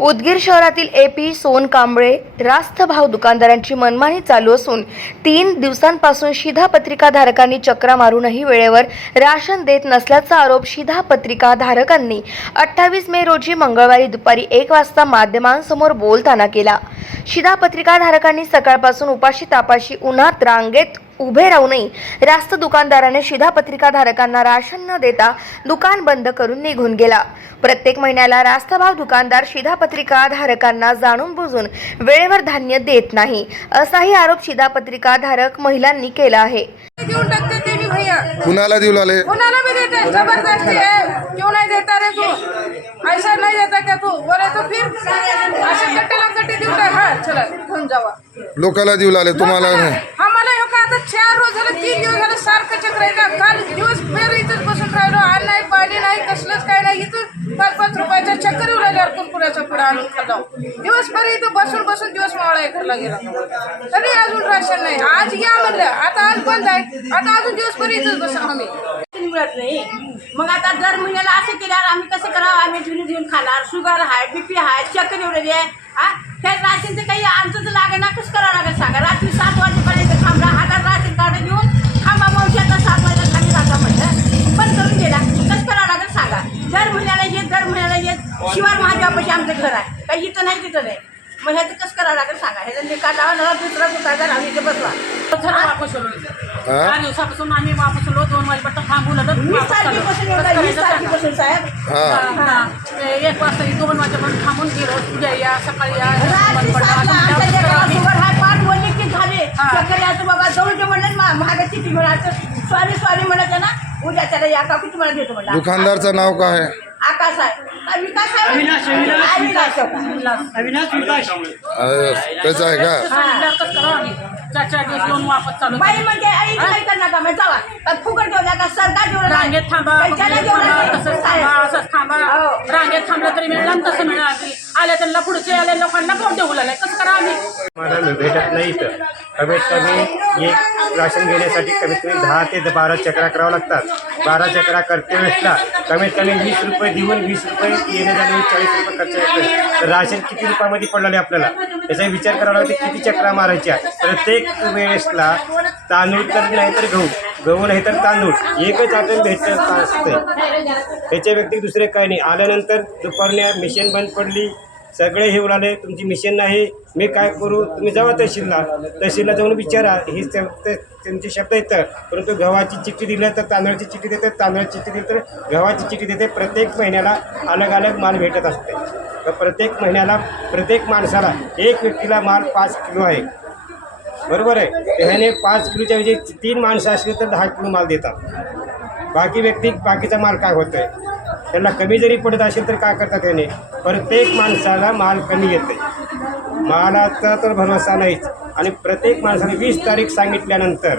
उदगीर शहरातील एपी सोनकांबळे रास्त भाव दुकानदारांची मनमानी चालू असून 3 दिवसांपासून शिधापत्रिका धारकांनी चक्रा मारूनही वेळेवर राशन देत नसल्याचा आरोप शिधापत्रिका धारकांनी 28 मे रोजी मंगळवारी दुपारी 1 वाजता माध्यमांसमोर बोलताना केला। शिधापत्रिका धारकांनी सकाळपासून उपाशी तापाशी उन्हात रांगेत उभे राहूनही रास्त दुकानदाराने शिधापत्रिका धारकांना राशन न देता दुकान बंद करून निघून गेला। प्रत्येक महिन्याला रास्त भाव दुकानदार शिधापत्रिका धारकांना जाणून बुजून वेळेवर धान्य देत नाही असाही आरोप शिधापत्रिका धारक महिलांनी केला आहे। कुणाला देऊ लागले? कुणाला भी देते, जबरदस्ती है। क्यों नहीं देता रे तू? ऐसा नहीं देता क्या तू? बोले तो फिर असे कट्टे देऊ टाक। हाँ चला घेऊन जावा। लोकाला देऊ लागले, तुम्हाला नाही? आम्हाला हो का आता 4 रोज झाले, 3 दिवस झाले सारखं चक्र येतं। काल दिवसभर इथंच बसून राहिलो, अन्न नाही पाणी नाही कसलंच काय नाही। इथं 5-5 रुपयाच्या चक्कर येऊ राहिल्यावर कुरकुऱ्याचा पुडा आणून खाल्ला। दिवसभर इथं बसून दिवस मावळा घरला गेला, तरी अजून राशन नाही। आज या म्हणलं, आता आज बंद आहे, आता अजून दिवसभर इथंच बसा आम्ही। मिळत नाही। मग आता दर महिन्याला असं केल्यावर आम्ही कसं करावं? आम्ही घेऊन खाणार, शुगर आहे, बीपी आहे, चक्कर एवढे आहे। त्या राशनचं काही आमचं तर लागेना, कसं करावं लागेल सांगा? रात्री 7 वाजेपर्यंत थांबला, आता राशन कार्ड घेऊन थांबा, मावशी आता 7 वाजता खाली राखा म्हटलं, बंद करून गेला। कसं करावं लागेल सांगा? दर महिन्याला येत शिवार महादेवापाशी आमचं घर आहे, काही इथं नाही तिथं नाही। मग ह्याचं कसं करावं लागेल सांगा? ह्याचं निकाल लावा, दुसरा दुकानदार आम्ही इथे बसवा। 4 दिवसापासून आम्ही वापस आलो, 2 वाजेपर्यंत थांबवलं। 20 तारखेपासून साहेब 1 वाजता 2 वाजेपर्यंत थांबून गेलो। उद्या या, सकाळी या। पाठ बोलले की झाले चक्कर यायचं बाबा, जवळ जे म्हणलं महागाची ती म्हणायचं स्वारी म्हणायचं ना, उद्या त्याला या काकू तुम्हाला देतो म्हणलं। दुकानदारचं नाव काय आहे? आकाश आहे, विकास आहे, अविनाश त्याच आहे का? 4 दिवस लोन वापस चालू। बाई म्हणजे आई काय करणार का? मग जावा फुकट देऊ नका, सरकार देऊ नका, रांगेत थांबा, असंच थांबा। रांगेत थांबलं तरी मिळणार, तसं मिळणार। आल्या त्यांना पुढचे आल्या लोकांना कोण देऊ लागले, कसं करा आम्ही? मला भेटत नाही तर कमीत कमी एक राशन घेण्यासाठी कमीत कमी 10 ते 12 चक्रा करावं लागतात। 12 चक्रा करते वेळेसला कमीत कमी 20 रुपये देऊन 20 रुपये येणे जाणे 40 रुपये खर्च येतो। तर राशन किती रुपयामध्ये पडलेलं आहे आपल्याला, त्याचा विचार करावा लागतो। किती चक्रा मारायच्या प्रत्येक वेळेसला? तांदूळ तर नाही तर गहू नाही तर तांदूळ, एकच आयटम भेटत असतं। त्याच्या व्यतिरिक्त दुसरे काही नाही। आल्यानंतर दुपारने मिशन बंद पडली, सगळे हे उडाले, तुमची मिशन नाही, मी काय करू? तुम्ही जावा तहसीलला जाऊन विचारा, हे त्यांचे शब्द येतं। परंतु गव्हाची चिठ्ठी दिली तर तांदळाची चिठ्ठी देते, तांदळाची चिठ्ठी दिली तर गव्हाची चिठ्ठी देते। प्रत्येक महिन्याला अलग माल भेटत असते। तर प्रत्येक महिन्याला प्रत्येक माणसाला एक व्यक्तीला माल 5 किलो आहे, बरोबर आहे? ह्याने 5 किलोच्या ऐवजी 3 माणसं असली तर 10 किलो माल देतात। बाकीचा माल काय होतं आहे? त्यांना कमी जरी पडत असेल तर काय करतात त्याने? प्रत्येक माणसाला माल कमी येते, मालाचा तर भरोसा नाहीच। आणि प्रत्येक माणसाने 20 तारीख सांगितल्यानंतर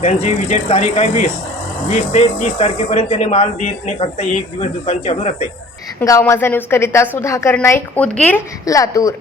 त्यांची विजेट तारीख आहे 20 ते 30 तारखेपर्यंत त्याने माल देत नाही, फक्त 1 दिवस दुकान चालू राहते। गाव माझा न्यूज करिता सुधाकर नाईक, उदगीर, लातूर।